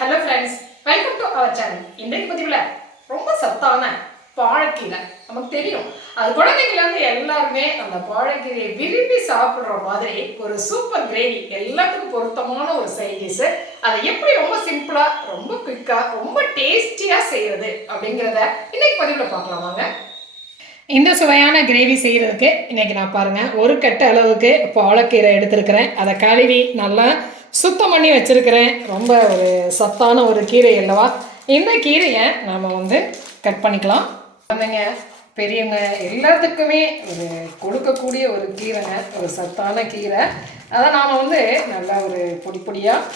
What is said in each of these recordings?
Hello friends welcome to our channel இன்றைக்கு பதிவில் ரொம்ப சத்தான பாழக்கீரை நமக்கு தெரியும். அது குழந்தைங்கள வந்து எல்லாருமே அந்த பாழக்கீரையை விரும்பி சாப்பிட்ற மாதிரி ஒரு சூப்பர் கிரேவி எல்லாத்துக்கும் பொருத்தமான ஒரு சைட் அதை எப்படி ரொம்ப சிம்பிளாக ரொம்ப குயிக்காக ரொம்ப டேஸ்டியாக செய்யறது அப்படிங்கிறத இன்னைக்கு பதிவில் பார்க்கலாம் வாங்க. இந்த சுவையான கிரேவி செய்கிறதுக்கு இன்றைக்கி நான் பாருங்கள் ஒரு கட்டு அளவுக்கு பாழக்கீரை எடுத்திருக்கிறேன். அதை கழுவி நல்லா சுத்தம் பண்ணி வச்சுருக்கிறேன். ரொம்ப ஒரு சத்தான ஒரு கீரை அல்லவா? இந்த கீரையை நாம் வந்து கட் பண்ணிக்கலாம். குழந்தைங்க பெரியவங்க எல்லாத்துக்குமே ஒரு கொடுக்கக்கூடிய ஒரு கீரைங்க ஒரு சத்தான கீரை. அதை நாம் வந்து நல்லா ஒரு பொடி பொடியாக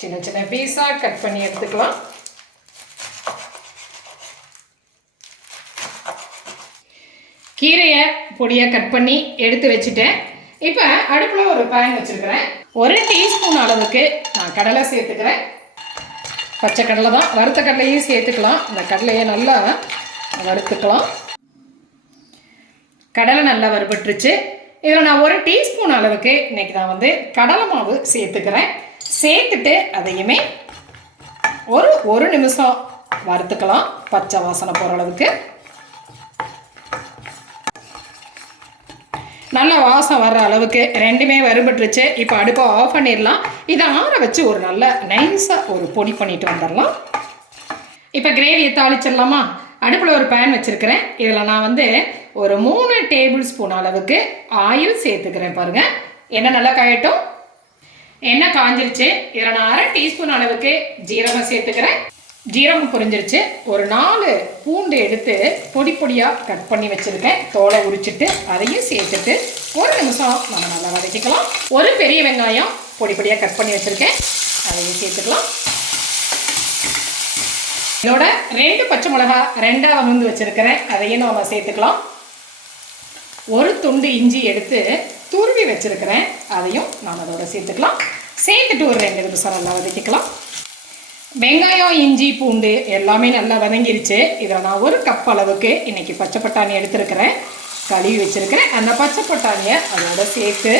சின்ன சின்ன பீஸாக கட் பண்ணி எடுத்துக்கலாம். கீரையை பொடியாக கட் பண்ணி எடுத்து வச்சுட்டேன். இப்போ அடுப்பில் ஒரு பேன் வச்சுருக்கிறேன். ஒரு டீஸ்பூன் அளவுக்கு நான் கடலை சேர்த்துக்கிறேன். பச்சை கடலை தான். வறுத்த கடலையும் சேர்த்துக்கலாம். இந்த கடலையை நல்லா வறுத்துக்கலாம். கடலை நல்லா வறுபட்டுருச்சு. இதில் நான் ஒரு டீஸ்பூன் அளவுக்கு இன்றைக்கி நான் வந்து கடலை மாவு சேர்த்துக்கிறேன். சேர்த்துட்டு அதையுமே ஒரு ஒரு நிமிஷம் வறுத்துக்கலாம். பச்சை வாசனை போகிற அளவுக்கு. நல்ல வாசம் வர்ற அளவுக்கு ரெண்டுமே வறுபட்டுருச்சு. இப்போ அடுப்பை ஆஃப் பண்ணிடலாம். இதை ஆற வச்சு ஒரு நல்ல நைஸாக ஒரு பொடி பண்ணிட்டு வந்துடலாம். இப்போ கிரேவியை தாளிச்சிடலாமா? அடுப்பில் ஒரு பேன் வச்சுருக்கிறேன். இதில் நான் வந்து ஒரு மூணு டேபிள் ஸ்பூன் அளவுக்கு ஆயில் சேர்த்துக்கிறேன் பாருங்கள் எண்ணெய் நல்லா காயட்டும். எண்ணெய் காஞ்சிருச்சு. இதில் நான் அரை டீஸ்பூன் அளவுக்கு ஜீரகம் சேர்த்துக்கிறேன். ஜீரகம் புரிஞ்சிருச்சு. ஒரு நாலு பூண்டு எடுத்து பொடி பொடியாக கட் பண்ணி வச்சுருக்கேன். தோலை உரிச்சிட்டு அதையும் சேர்த்துட்டு ஒரு நிமிஷம் நம்ம நல்லா வதக்கிக்கலாம். ஒரு பெரிய வெங்காயம் பொடி பொடியாக கட் பண்ணி வச்சுருக்கேன். அதையும் சேர்த்துக்கலாம். இதோட ரெண்டு பச்சை மிளகா ரெண்டாக வந்து வச்சுருக்கிறேன். அதையும் நம்ம சேர்த்துக்கலாம். ஒரு துண்டு இஞ்சி எடுத்து துருவி வச்சுருக்கிறேன். அதையும் நாம் அதோட சேர்த்துக்கலாம். சேர்த்துட்டு ஒரு ரெண்டு நிமிஷம் நல்லா வதக்கிக்கலாம். வெங்காயம் இஞ்சி பூண்டு எல்லாமே நல்லா வதங்கிருச்சு. இதில் நான் ஒரு கப் அளவுக்கு இன்றைக்கி பச்சை பட்டாணி எடுத்துருக்கிறேன். கழுவி வச்சுருக்கிறேன். அந்த பச்சை பட்டாணியை அதோட சேர்த்து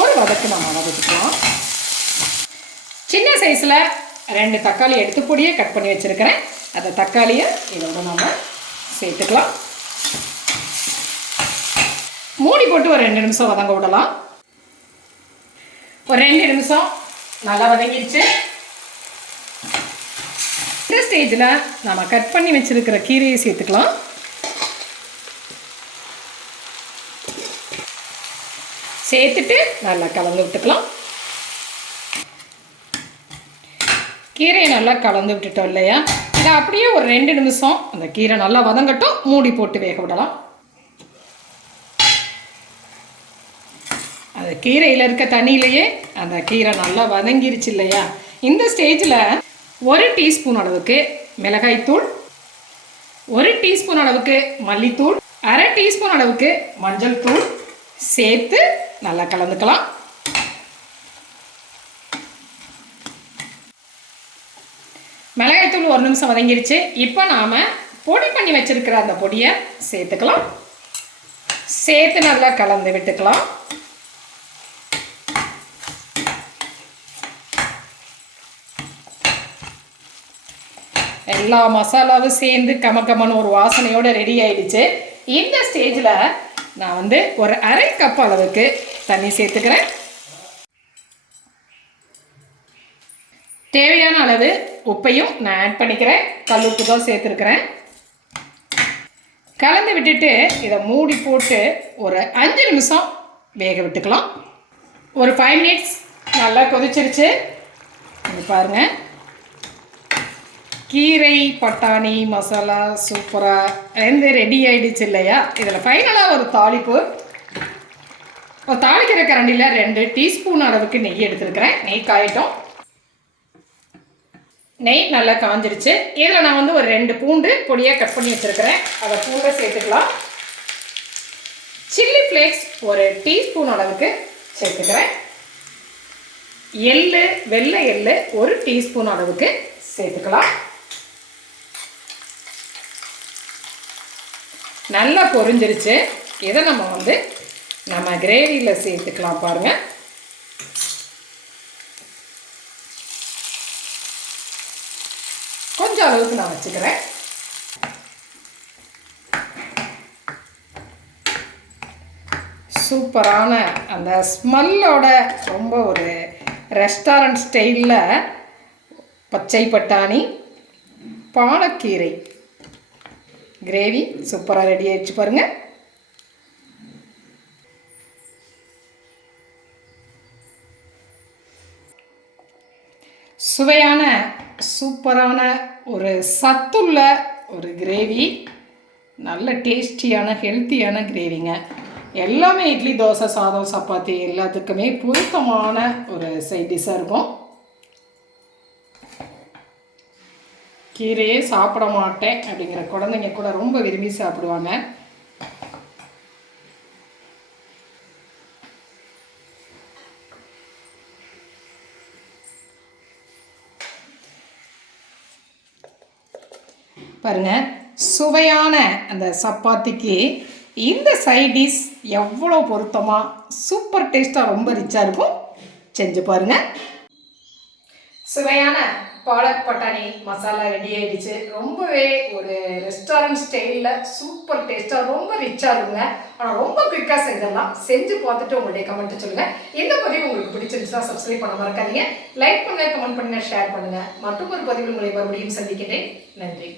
ஒரு வதக்கு நம்ம வதக்கிக்கலாம். சின்ன சைஸில் ரெண்டு தக்காளி எடுத்து பொடியே கட் பண்ணி வச்சுருக்கிறேன். அந்த தக்காளியை இதோட நம்ம சேர்த்துக்கலாம். மூடி போட்டு ஒரு ரெண்டு நிமிஷம் வதங்க விடலாம். ஒரு ரெண்டு நிமிஷம் நல்லா வதங்கிடுச்சு இந்த ஸ்டேஜில் நம்ம கட் பண்ணி வச்சுருக்கிற கீரையை சேர்த்துக்கலாம். சேர்த்துட்டு நல்லா கலந்து விட்டுக்கலாம். கீரையை நல்லா கலந்து விட்டுட்டோம் இல்லையா? இதை அப்படியே ஒரு ரெண்டு நிமிஷம் அந்த கீரை நல்லா வதங்கட்டும். மூடி போட்டு வேக விடலாம். அந்த கீரையில் இருக்க தண்ணியிலேயே அந்த கீரை நல்லா வதங்கிருச்சு இல்லையா? இந்த ஸ்டேஜில் ஒரு டீஸ்பூன் அளவுக்கு மிளகாய்த்தூள் ஒரு டீஸ்பூன் அளவுக்கு மல்லித்தூள் அரை டீஸ்பூன் அளவுக்கு மஞ்சள் தூள் சேர்த்து நல்லா கலந்துக்கலாம். மிளகாய்த்தூள் ஒரு நிமிஷம் வதங்கிருச்சு. இப்போ நாம் பொடி பண்ணி வச்சுருக்கிற அந்த பொடியை சேர்த்துக்கலாம். சேர்த்து நல்லா கலந்து விட்டுக்கலாம். எல்லா மசாலாவும் சேர்ந்து கமக்கமன்னு ஒரு வாசனையோடு ரெடி ஆயிடுச்சு. இந்த ஸ்டேஜில் நான் வந்து ஒரு அரை கப் அளவுக்கு தண்ணி சேர்த்துக்கிறேன். தேவையான அளவு உப்பையும் நான் ஆட் பண்ணிக்கிறேன். கல் உப்பு தான் சேர்த்துருக்கிறேன். கலந்து விட்டுட்டு இதை மூடி போட்டு ஒரு அஞ்சு நிமிஷம் வேக விட்டுக்கலாம். ஒரு ஃபைவ் மினிட்ஸ் நல்லா கொதிச்சிருச்சு. பாருங்கள் கீரை பட்டாணி மசாலா சூப்பராக வந்து ரெடி ஆகிடுச்சு இல்லையா? இதில் ஃபைனலாக ஒரு தாளிப்பு. ஒரு தாளிக்கிற கரண்டியில் ரெண்டு டீஸ்பூன் அளவுக்கு நெய் எடுத்துருக்கிறேன். நெய் காயட்டும். நெய் நல்லா காஞ்சிருச்சு. இதில் நான் வந்து ஒரு ரெண்டு பூண்டு பொடியாக கட் பண்ணி வச்சுருக்கிறேன். அதை பூண்டை சேர்த்துக்கலாம். சில்லி ஃப்ளேக்ஸ் ஒரு டீஸ்பூன் அளவுக்கு சேர்த்துக்கிறேன். எள்ளு வெள்ளை எள்ளு ஒரு டீஸ்பூன் அளவுக்கு சேர்த்துக்கலாம். நல்லா பொரிஞ்சிருச்சு. இதை நம்ம வந்து நம்ம கிரேவியில் சேர்த்துக்கலாம் பாருங்கள் கொஞ்சம் அளவுக்கு நான் வச்சுக்கிறேன். சூப்பரான அந்த ஸ்மெல்லோட ரொம்ப ஒரு ரெஸ்டாரண்ட் ஸ்டைலில் பச்சை பட்டாணி பாலக்கீரை. கிரேவி சூப்பராக ரெடி ஆயிடுச்சு பாருங்கள் சுவையான சூப்பரான ஒரு சத்துள்ள ஒரு கிரேவி நல்ல டேஸ்டியான ஹெல்த்தியான கிரேவிங்க எல்லாமே இட்லி தோசை சாதம் சப்பாத்தி எல்லாத்துக்குமே பொருத்தமான ஒரு சைட் டிஷ்ஷாக இருக்கும். கீரையே சாப்பிட மாட்டேன் அப்படிங்கிற குழந்தைங்க கூட ரொம்ப விரும்பி சாப்பிடுவாங்க. பாருங்க சுவையான அந்த சப்பாத்திக்கு இந்த சைட் டிஷ் எவ்வளோ பொருத்தமாக சூப்பர் டேஸ்ட்டாக ரொம்ப ரிச்சாக இருக்கும். செஞ்சு பாருங்க. சுவையான பாலக் பட்டாணி மசாலா ரெடி ஆகிடுச்சு ரொம்பவே ஒரு ரெஸ்டாரண்ட் ஸ்டைலில் சூப்பர் டேஸ்ட்டாக ரொம்ப ரிச்சாக இருக்குங்க. ஆனால் ரொம்ப குயிக்காக செஞ்சிடலாம் செஞ்சு பார்த்துட்டு உங்களுடைய கமெண்ட் சொல்லுங்கள் இந்த பதிவு உங்களுக்கு பிடிச்சிருந்துச்சுன்னா சப்ஸ்கிரைப் பண்ண மறக்காதீங்க. லைக் பண்ணுங்கள் கமெண்ட் பண்ணுங்க ஷேர் பண்ணுங்கள் மற்றும் ஒரு பதிவில் உங்களை மறுபடியும் சந்திக்கிறேன் நன்றி.